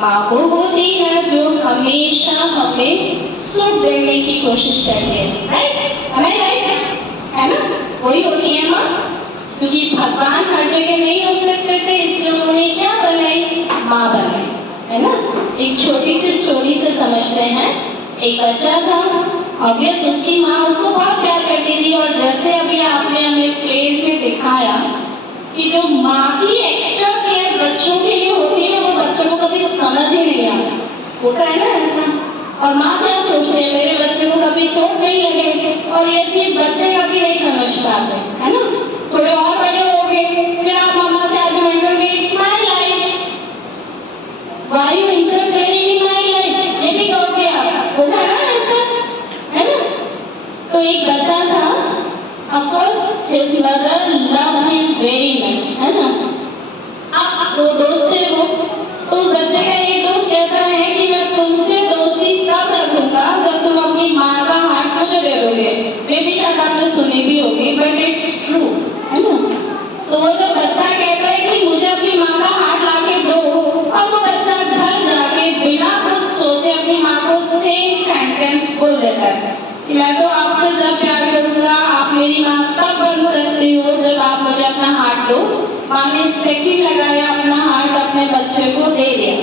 माँ वो होती है जो हमेशा हमें सुख देने की कोशिश करती है, राइट? हमें राइट है ना, वही होती है माँ। क्योंकि भगवान हर जगह नहीं हो सकते थे, इसलिए उन्होंने क्या बनाई? माँ बनाई, है ना। एक छोटी सी स्टोरी से समझते हैं। एक बच्चा था, ऑब्वियस उसकी माँ उसको बहुत प्यार करती थी, और जैसे अभी आपने हमें प्लेस में दिखाया कि जो माँ की एक्स्ट्रा केयर बच्चों के लिए होती है, वो बच्चों को कभी समझ ही नहीं आता, होता है ना ऐसा। और माँ क्या सोचते हैं, मेरे बच्चे को कभी चोट नहीं लगे, और ये चीज बच्चे कभी नहीं समझ पाते, है ना। थोड़े और बड़े हो गए, फिर आप मम्मा से आर्गुमेंट करोगे, it's my life, why you interfering in my life, ये भी कहोगे आप, होता है ना ऐसा, है ना। तो एक बच्चा था, of course his mother love him very much, है ना। अब वो दोस्त थे वो, तो उस बच्चे का एक दोस्त कहता है कि मैं तुमसे दोस्ती तब रखूंगा जब तुम अपनी माँ का हाथ मुझे दे दोगे। मे भी शायद आपने सुनी भी होगी, बट इट्स ट्रू, है ना। तो वो जो बच्चा कहता है कि मुझे अपनी माँ का हाथ लाके दो, और वो बच्चा घर जाके बिना कुछ सोचे अपनी माँ को सेम सेंटेंस बोल देता है कि मैं तो आपसे जब प्यार करूंगा, आप मेरी माँ तब बन सकती हो जब आप मुझे अपना हाथ दो। माँ ने सेकंड लगाया, अपना हाथ अपने बच्चे को दे दिया।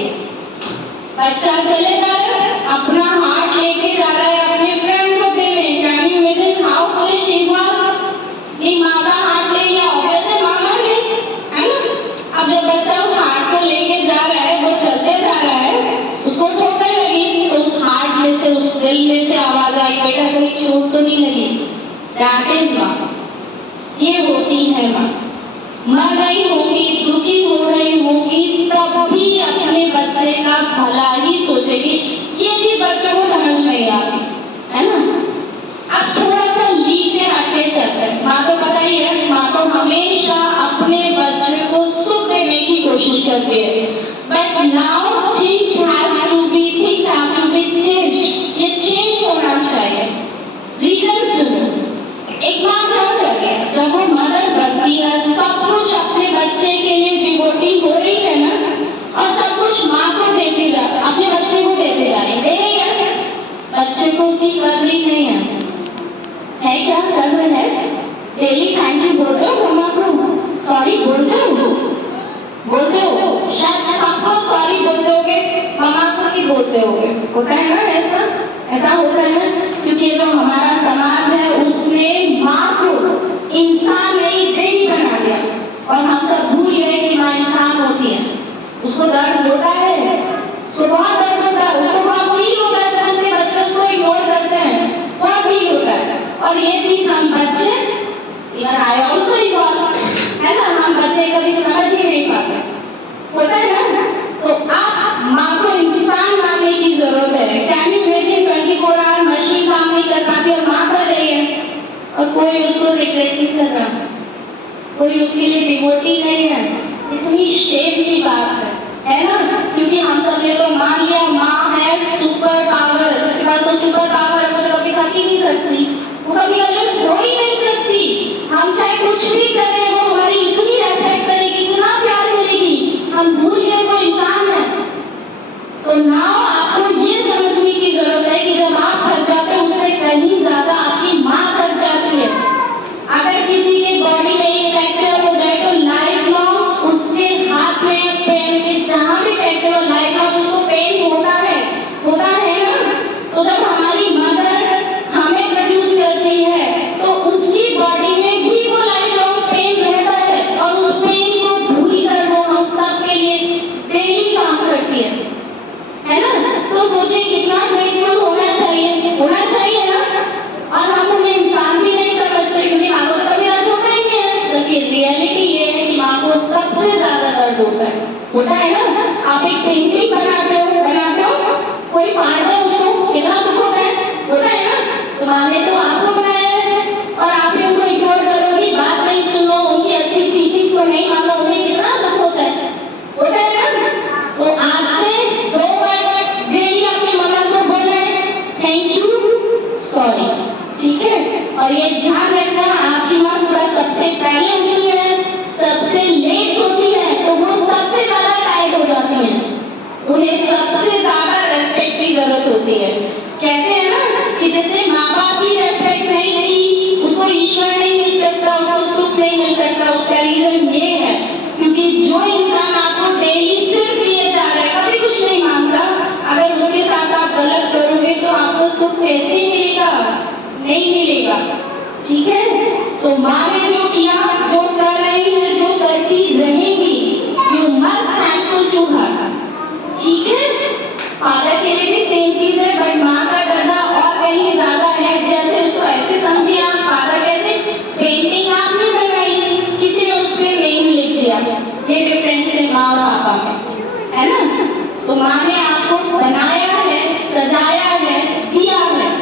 बच्चा चले जा रहा है, अपना हाथ लेके जा रहा है अपने फ्रेंड को देने। Can you imagine how foolish he was? ये माँ का हाथ ले लिया, ऑब्वियसली माँ मर गई, है ना। अब जब बच्चा उस हाथ को लेके जा रहा है, वो चलते जा रहा है, उसको ठोकर लगी, तो उस हाथ में से, उस दिल में से आवाज आई, बेटा कहीं चोट तो नहीं लगी? दैट इज माँ, ये होती है माँ। मर रही होगी, दुखी हो रही होगी, तब भी अपने बच्चे का भला ही सोचेगी। ये चीज बच्चों को समझ नहीं आती, है ना। अब थोड़ा सा ली से हटके चलते हैं। माँ को पता ही है, माँ तो हमेशा अपने बच्चे को सुख देने की कोशिश करती है, but now things have to be change. ये चेंज होना चाहिए। रीजन सुनो। एक माँ क्या कर रही है, जब वो मदर बनती है, सब कुछ अपने बच्चे के लिए डिवोटी हो रही है ना, और सब कुछ माँ को देते जा, अपने बच्चे को देते जा रही, दे रही है, बच्चे को उसकी कदर ही नहीं है क्या? कदर है? डेली थैंक यू बोलते हो मम्मा को, सॉरी बोलते हो, शायद सबको सॉरी बोलते होगे, मम्मा को नहीं बोलते होगे, होता है ना ऐसा, ऐसा होता है ना। क्योंकि जो हमारा समाज है, उसने माँ को इंसान नहीं देवी बना दिया, और हम सब भूल गए कि माँ इंसान होती है। उसको दर्द होता है, उसको बहुत दर्द होता है, उसको बहुत फील होता है जब उसके बच्चे उसको इग्नोर करते हैं, बहुत फील होता है। और ये चीज हम बच्चे, इवन आई ऑल्सो इवॉल्व, है ना, हम बच्चे कभी समझ ही नहीं पाते, होता है ना। तो आप माँ को इंसान मानने की जरूरत है। Can you imagine 24 hour machine काम नहीं कर पाती और माँ कर रही है, और कोई उसको रिग्रेट नहीं कर रहा, कोई उसके लिए डिवोटी नहीं है। इतनी शेम की बात है ना। क्योंकि हम सब ने तो मान लिया माँ है सुपर पावर, उसके बाद तो सुपर पावर है, वो तो कभी थक ही नहीं सकती, वो कभी अलग हो ही नहीं सकती। हम चाहे कुछ भी करें, वो हमारी इतनी रेस्पेक्ट करेगी, इतना प्यार करेगी, हम भूल गए वो इंसान है। तो नाउ आपको ये समझने की जरूरत है कि जब आप थक जाते हो, उससे कहीं ज्यादा आपकी माँ थक जाती है। अगर किसी के बॉडी में एक फ्रैक्चर हो जाए तो लाइफ लॉन्ग उसके हाथ में, पैर में, जहां भी फ्रैक्चर हो, लाइफ लॉन्ग उसको पेन होता है ना। तो जब हमारी मदर हमें प्रोड्यूस करती है, तो उसकी बॉडी में भी वो लाइफ लॉन्ग पेन रहता है, और उस पेन को भूल कर वो हम सब के लिए डेली काम करती है ना। तो सोचिए कितना ग्रेटफुल होना चाहिए ना। और हम उन्हें इंसान भी नहीं समझते, क्योंकि माँ को तो कभी दर्द होता ही नहीं है, जबकि रियलिटी ये है कि माँ को सबसे ज्यादा दर्द होता है ना। आप एक पेंटिंग बनाते हो, कोई फाड़ता है उसको, कितना दुख होता है ना। तो माँ ने तो आपको बनाया है, और आप ही उनको इग्नोर करोगी, बात नहीं सुनो, उनकी अच्छी टीचिंग को नहीं मानो, उन्हें कितना दुख होता है ना। तो आज से 2 वर्ड डेली अपनी मम्मा को बोलना है, थैंक यू, सॉरी, ठीक है। और ये ध्यान रखना, आपकी माँ सुबह सबसे पहले उठती है, सबसे लेट सोती है, तो वो सबसे ज्यादा टायर्ड हो जाती है। जो इंसान आपको डेली सिर्फ दिए जा रहा है, कभी कुछ नहीं मांगता, अगर उसके साथ आप गलत करोगे तो आपको सुख कैसे मिलेगा? नहीं मिलेगा। ठीक है, तो माँ ने जो किया, जो कर रही है, जो करती रहेगी, you must thankful to her. ठीक है, फादर के लिए भी सेम चीज है, बट माँ का दर्जा और कहीं ज्यादा है। जैसे उसको ऐसे समझिए आप, फादर कैसे, पेंटिंग आपने बनाई, किसी ने उस पर नेम लिख दिया, ये डिफरेंस है माँ और पापा में, है ना? तो माँ ने आपको बनाया है, सजाया है, दिया है।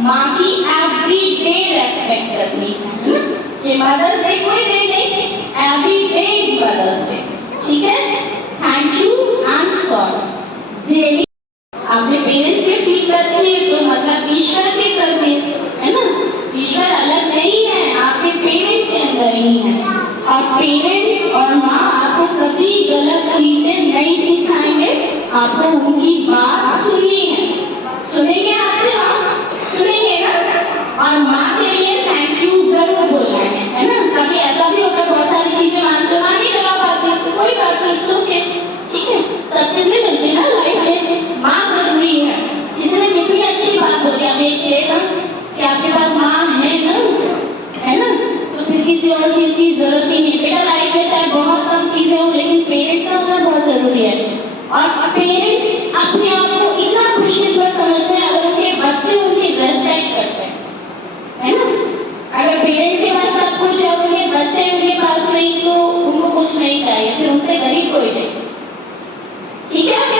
माँ की एवरी डे रेस्पेक्ट करनी है। ये मदर्स डे कोई डे नहीं, every day is mother's day. ठीक है, thank you and sorry daily. आपने पेरेंट्स के फील टच किए तो मतलब ईश्वर के करते, है ना? ईश्वर अलग नहीं है, आपके पेरेंट्स के अंदर ही है। और पेरेंट्स और माँ आपको कभी गलत चीजें नहीं सिखाएंगे, आपको उनकी बात सुननी है। सुनेंगे आपसे माँ? सुनेंगे ना? और माँ के लिए थैंक यू जरूर बोलना है ना? कभी ऐसा भी होता है बहुत सारी चीजें मानते माँ नहीं लगा पाती, तो कोई बात नहीं, ओके, ठीक है, सब चीजें मिलती ना लाइफ में, माँ जरूरी है। किसी ने कितनी अच्छी बात बोली, अभी एक प्ले था कि आपके पास माँ है ना, है ना, तो फिर किसी और चीज की जरूरत ही नहीं। बेटा लाइफ में चाहे बहुत कम चीजें हो, लेकिन पेरेंट्स का होना बहुत जरूरी है। और पेरेंट्स अपने आप को इतना खुशकिस्मत समझते हैं अगर उनके बच्चे उनकी रेस्पेक्ट करते हैं, है ना? अगर पेरेंट्स के पास सब कुछ है, उनके बच्चे उनके पास नहीं, तो उनको कुछ नहीं चाहिए, फिर उनसे गरीब कोई नहीं। ठीक है,